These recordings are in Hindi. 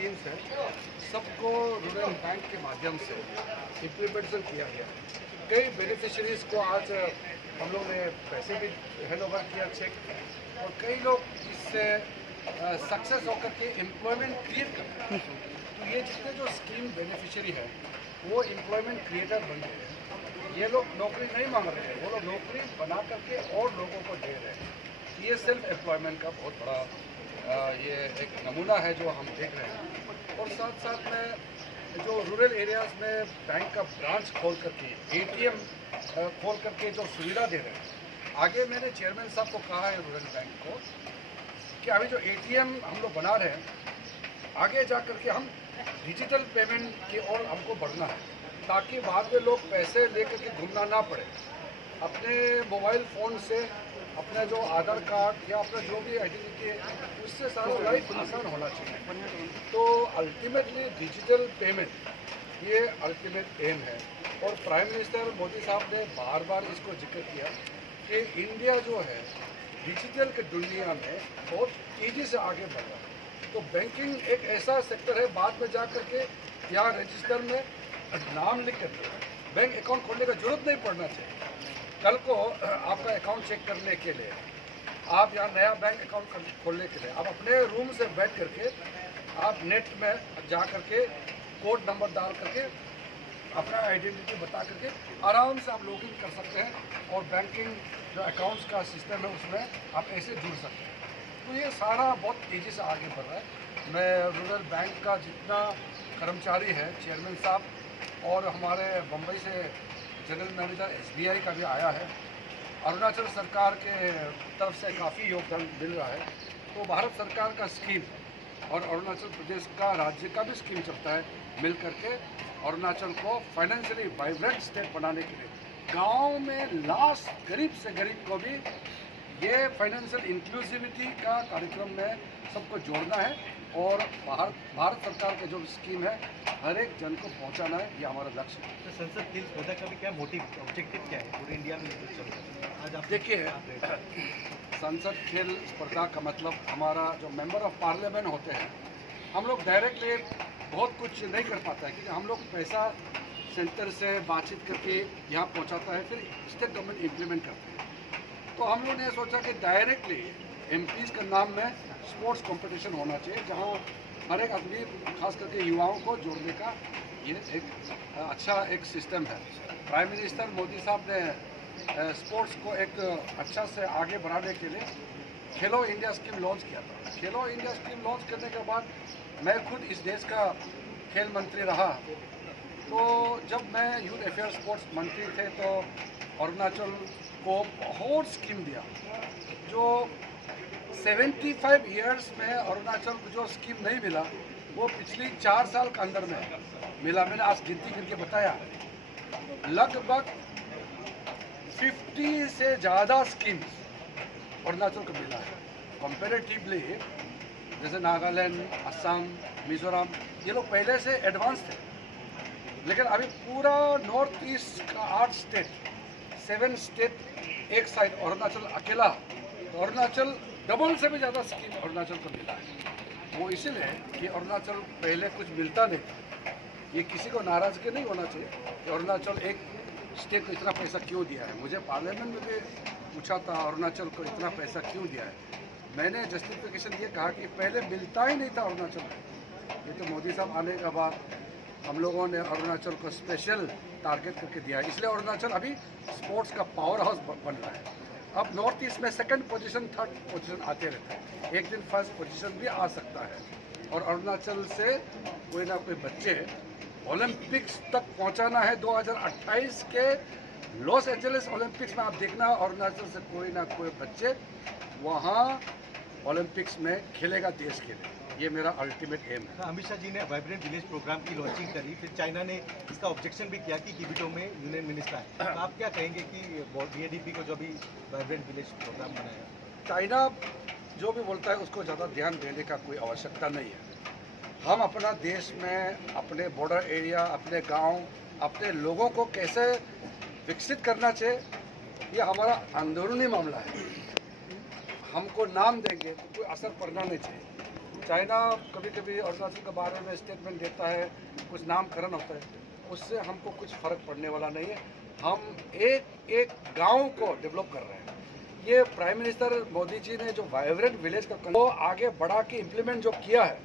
स्कीम्स हैं सबको रूरल बैंक के माध्यम से इम्प्लीमेंटेशन किया गया। कई बेनिफिशरीज को आज हम लोग ने पैसे भी हैंड ओवर किया, चेक, और कई लोग इससे सक्सेस होकर के एम्प्लॉयमेंट क्रिएट करते हैं। तो ये जितने जो स्कीम बेनिफिशरी है वो एम्प्लॉयमेंट क्रिएटर बन गए हैं। ये लोग नौकरी नहीं मांग रहे हैं, वो लोग नौकरी बना करके और लोगों को दे रहे हैं। ये सेल्फ एम्प्लॉयमेंट का बहुत बड़ा ये एक नमूना है जो हम देख रहे हैं। और साथ साथ में जो रूरल एरियाज़ में बैंक का ब्रांच खोल करके, एटीएम खोल करके जो सुविधा दे रहे हैं। आगे मैंने चेयरमैन साहब को कहा है रूरल बैंक को कि अभी जो एटीएम हम लोग बना रहे हैं, आगे जा करके हम डिजिटल पेमेंट की ओर हमको बढ़ना है, ताकि बाद में लोग पैसे लेकर के घूमना ना पड़े। अपने मोबाइल फ़ोन से अपना जो आधार कार्ड या अपना जो भी आइडेंटिटी है उससे सारा लाइफ आसान होना चाहिए। तो अल्टीमेटली डिजिटल पेमेंट ये अल्टीमेट एम है। और प्राइम मिनिस्टर मोदी साहब ने बार बार इसको जिक्र किया कि इंडिया जो है डिजिटल के दुनिया में बहुत तेज़ी से आगे बढ़ रहा है। तो बैंकिंग एक ऐसा सेक्टर है, बाद में जा कर के यहाँ रजिस्टर में नाम लिख करके बैंक अकाउंट खोलने का जरूरत नहीं पड़ना चाहिए। कल को आपका अकाउंट चेक करने के लिए, आप यहाँ नया बैंक अकाउंट खोलने के लिए आप अपने रूम से बैठ करके आप नेट में जा करके कोड नंबर डाल करके अपना आइडेंटिटी बता करके आराम से आप लॉगिन कर सकते हैं और बैंकिंग जो अकाउंट्स का सिस्टम है उसमें आप ऐसे जुड़ सकते हैं। तो ये सारा बहुत तेज़ी से आगे बढ़ रहा है। मैं रूरल बैंक का जितना कर्मचारी है, चेयरमैन साहब और हमारे बम्बई से जनरल मैनेजर SBI का भी आया है, अरुणाचल सरकार के तरफ से काफ़ी योगदान मिल रहा है। तो भारत सरकार का स्कीम और अरुणाचल प्रदेश का राज्य का भी स्कीम चलता है, मिल करके अरुणाचल को फाइनेंशियली वाइब्रेंट स्टेट बनाने के लिए गांव में लास्ट गरीब से गरीब को भी ये फाइनेंशियल इंक्लूसिविटी का कार्यक्रम में सबको जोड़ना है। और भारत सरकार के जो स्कीम है हर एक जन को पहुंचाना है, ये हमारा लक्ष्य है। तो संसद खेल स्पर्धा का भी क्या मोटिव, ऑब्जेक्टिव क्या है पूरे इंडिया में चल रहा है? आज आप देखिए, संसद खेल स्पर्धा का मतलब हमारा जो मेंबर ऑफ पार्लियामेंट होते हैं, हम लोग डायरेक्टली बहुत कुछ नहीं कर पाता है, क्योंकि हम लोग पैसा सेंटर से बातचीत करके यहाँ पहुँचाता है, फिर स्टेट गवर्नमेंट इम्प्लीमेंट करते हैं। तो हम लोगों ने सोचा कि डायरेक्टली MPs के नाम में स्पोर्ट्स कंपटीशन होना चाहिए, जहाँ हर एक आदमी खास करके युवाओं को जोड़ने का ये एक अच्छा एक सिस्टम है। प्राइम मिनिस्टर मोदी साहब ने स्पोर्ट्स को एक अच्छा से आगे बढ़ाने के लिए खेलो इंडिया स्कीम लॉन्च किया था। खेलो इंडिया स्कीम लॉन्च करने के बाद मैं खुद इस देश का खेल मंत्री रहा। तो जब मैं यूथ अफेयर स्पोर्ट्स मंत्री थे तो अरुणाचल को बहुत स्कीम दिया, जो 75 ईयर्स में अरुणाचल को जो स्कीम नहीं मिला वो पिछली 4 साल के अंदर में मिला। मैंने आज गिनती करके बताया, लगभग 50 से ज़्यादा स्कीम्स अरुणाचल को मिला है। कंपेरेटिवली जैसे नागालैंड, असम, मिजोरम, ये लोग पहले से एडवांस थे, लेकिन अभी पूरा नॉर्थ ईस्ट का 8 स्टेट, 7 स्टेट एक साइड, अरुणाचल अकेला, तो अरुणाचल डबल से भी ज़्यादा स्कीम अरुणाचल को मिला है। वो इसीलिए कि अरुणाचल पहले कुछ मिलता नहीं था। ये किसी को नाराज़गी नहीं होना चाहिए कि अरुणाचल एक स्टेट को इतना पैसा क्यों दिया है। मुझे पार्लियामेंट में भी पूछा था अरुणाचल को इतना पैसा क्यों दिया है। मैंने जस्टिफिकेशन ये कहा कि पहले मिलता ही नहीं था अरुणाचल को। ये तो मोदी साहब आने के बाद हम लोगों ने अरुणाचल को स्पेशल टारगेट करके दिया है, इसलिए अरुणाचल अभी स्पोर्ट्स का पावर हाउस बन रहा है। अब नॉर्थ ईस्ट में 2nd पोजीशन 3rd पोजीशन आते रहता है, एक दिन 1st पोजीशन भी आ सकता है। और अरुणाचल से कोई ना कोई बच्चे ओलंपिक्स तक पहुंचाना है। 2028 के लॉस एंजलिस ओलंपिक्स में आप देखना, अरुणाचल से कोई ना कोई बच्चे वहाँ ओलंपिक्स में खेलेगा देश के लिए। ये मेरा अल्टीमेट एम है। अमित शाह जी ने वाइब्रेंट विलेज प्रोग्राम की लॉन्चिंग करी, फिर चाइना ने इसका ऑब्जेक्शन भी किया कि किबिटो में यूनियन मिनिस्टर है। तो आप क्या कहेंगे कि BADP को जो भी वाइब्रेंट विलेज प्रोग्राम बनाया? चाइना जो भी बोलता है उसको ज़्यादा ध्यान देने का कोई आवश्यकता नहीं है। हम अपना देश में अपने बॉर्डर एरिया, अपने गांव, अपने लोगों को कैसे विकसित करना चाहिए, ये हमारा अंदरूनी मामला है। हमको नाम देंगे तो कोई असर पड़ना नहीं चाहिए। चाइना कभी कभी अरुणाचल के बारे में स्टेटमेंट देता है, कुछ नामकरण होता है, उससे हमको कुछ फ़र्क पड़ने वाला नहीं है। हम एक एक गांव को डेवलप कर रहे हैं। ये प्राइम मिनिस्टर मोदी जी ने जो वाइब्रेंट विलेज का वो आगे बढ़ा के इम्प्लीमेंट जो किया है,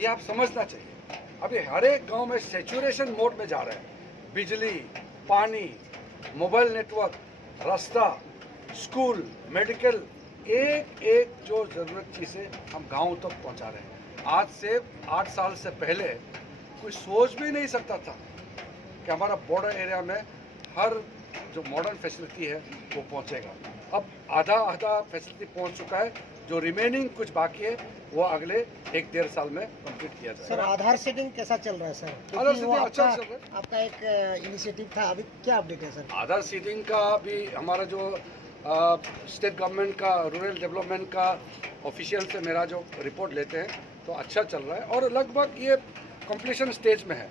ये आप समझना चाहिए। अभी हर एक गांव में सेचुरेशन मोड में जा रहे हैं। बिजली, पानी, मोबाइल नेटवर्क, रास्ता, स्कूल, मेडिकल, एक एक जो ज़रूरत चीज़ें हम गांव तक पहुंचा रहे हैं। आज से 8 साल से पहले कोई सोच भी नहीं सकता था कि हमारा बॉर्डर एरिया में हर जो मॉडर्न फैसिलिटी है वो पहुंचेगा। अब आधा फैसिलिटी पहुंच चुका है, जो रिमेनिंग कुछ बाकी है वो अगले 1-1.5 साल में कंप्लीट किया जाएगा। सर आधार सेटिंग कैसा चल रहा है सर? आधार क्योंकि वो सेटिंग अच्छा चल रहा है। आपका एक इनिशिएटिव था, अभी क्या अपडेट है सर? आधार सीडिंग का भी हमारा जो स्टेट गवर्नमेंट का रूरल डेवलपमेंट का ऑफिशियल से मेरा जो रिपोर्ट लेते हैं तो अच्छा चल रहा है और लगभग ये कंप्लीशन स्टेज में है।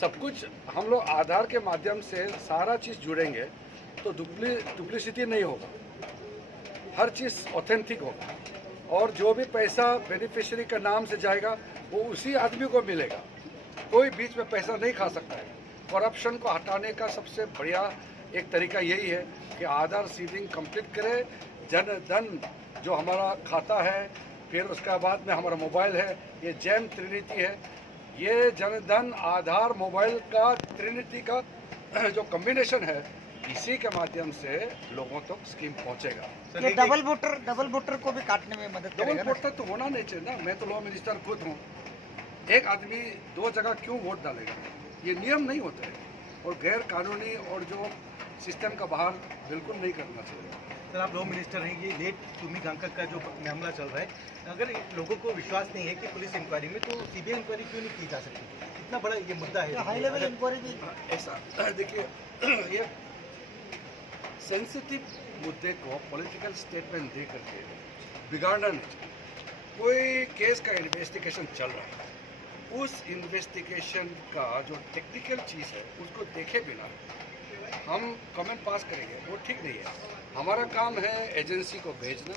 सब कुछ हम लोग आधार के माध्यम से सारा चीज़ जुड़ेंगे तो डुप्लिसिटी नहीं होगा, हर चीज़ ऑथेंटिक होगा और जो भी पैसा बेनिफिशियरी के नाम से जाएगा वो उसी आदमी को मिलेगा। कोई बीच में पैसा नहीं खा सकता है। करप्शन को हटाने का सबसे बढ़िया एक तरीका यही है कि आधार सीडिंग कंप्लीट करे, जन धन जो हमारा खाता है, फिर उसके बाद में हमारा मोबाइल है, ये जैम ट्रिनिटी है। ये जन धन आधार मोबाइल का ट्रिनिटी का जो कॉम्बिनेशन है, इसी के माध्यम से लोगों तक स्कीम पहुंचेगा। ये डबल वोटर को भी काटने में मदद डबल करेगा ना? वोटर तो होना नहीं चाहिए ना। मैं तो लॉ मिनिस्टर खुद हूँ। एक आदमी 2 जगह क्यों वोट डालेगा? ये नियम नहीं होते हैं और गैर कानूनी और जो सिस्टम का बाहर बिल्कुल नहीं करना चाहिए। सर आप लॉ मिनिस्टर हैं, ये लेट तुमी कांकर का जो मामला चल रहा है, अगर लोगों को विश्वास नहीं है कि पुलिस इंक्वायरी में, तो सीबीआई इंक्वायरी क्यों नहीं की जा सकती? इतना बड़ा ये मुद्दा है। हाई लेवल इंक्वायरी भी ऐसा देखिए, ये सेंसिटिव मुद्दे को पॉलिटिकल स्टेटमेंट दे करके बिगाड़ना नहीं चाहिए। कोई केस का इन्वेस्टिगेशन चल रहा है, उस इन्वेस्टिगेशन का जो टेक्निकल चीज़ है उसको देखे बिना हम कमेंट पास करेंगे, वो ठीक नहीं है। हमारा काम है एजेंसी को भेजना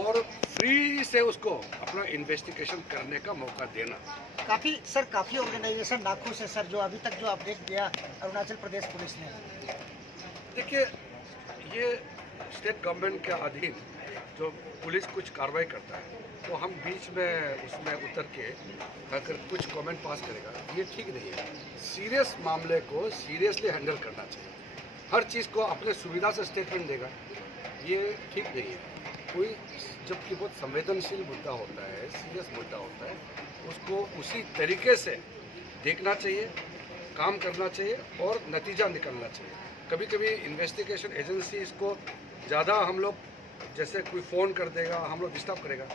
और फ्री से उसको अपना इन्वेस्टिगेशन करने का मौका देना। काफ़ी ऑर्गेनाइजेशन नाखुश है सर, जो अभी तक जो अपडेट दिया अरुणाचल प्रदेश पुलिस ने। देखिए, ये स्टेट गवर्नमेंट के अधीन जो पुलिस कुछ कार्रवाई करता है तो हम बीच में उसमें उतर के अगर कुछ कमेंट पास करेगा, ये ठीक नहीं है। सीरियस मामले को सीरियसली हैंडल करना चाहिए। हर चीज़ को अपने सुविधा से स्टेटमेंट देगा, ये ठीक नहीं है। कोई जबकि बहुत संवेदनशील मुद्दा होता है, सीरियस मुद्दा होता है, उसको उसी तरीके से देखना चाहिए, काम करना चाहिए और नतीजा निकलना चाहिए। कभी कभी इन्वेस्टिगेशन एजेंसी इसको ज़्यादा हम लोग, जैसे कोई फ़ोन कर देगा, हम लोग डिस्टर्ब करेगा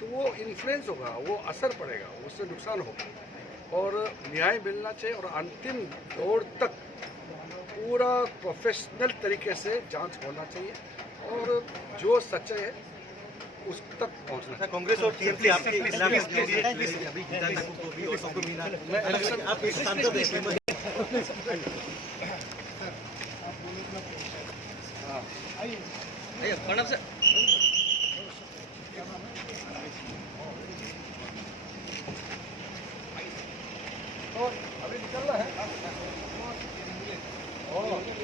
तो वो इन्फ्लुएंस होगा, वो असर पड़ेगा, उससे नुकसान होगा। और न्याय मिलना चाहिए और अंतिम दौर तक पूरा प्रोफेशनल तरीके से जांच होना चाहिए और जो सच्चाई है उस तक पहुंचना चाहिए। कांग्रेस और टीएमसी आपके खिलाफ अभी को भी और सबको मिला। मैं इलेक्शन आप एक सांसद हैं। प्रणब सर, तो अभी निकल रहा है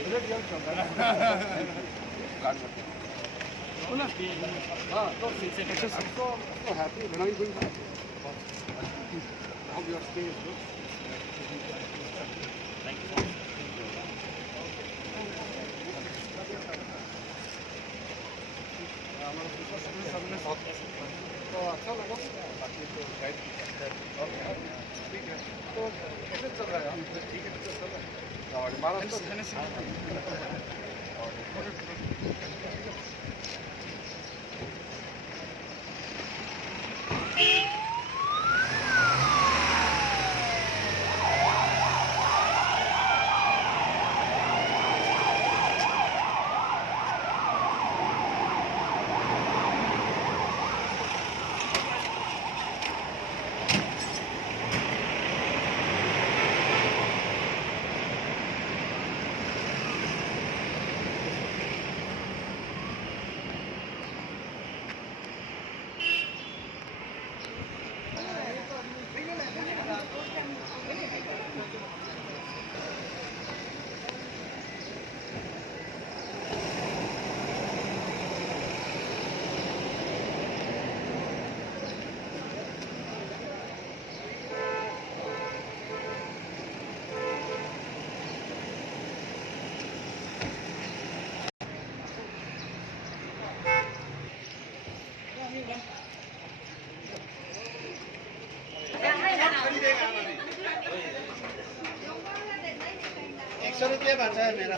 मिनट जल्द चल रहा है। हाँ, तो सबको हैप्पी बनाई गई है। Hope your stay is good. तो अच्छा लगा, बाकी तो गाइड ठीक है। तो कैसे चल रहा है? हम ठीक है, चल रहा है और हमारा ये भाषा है मेरा।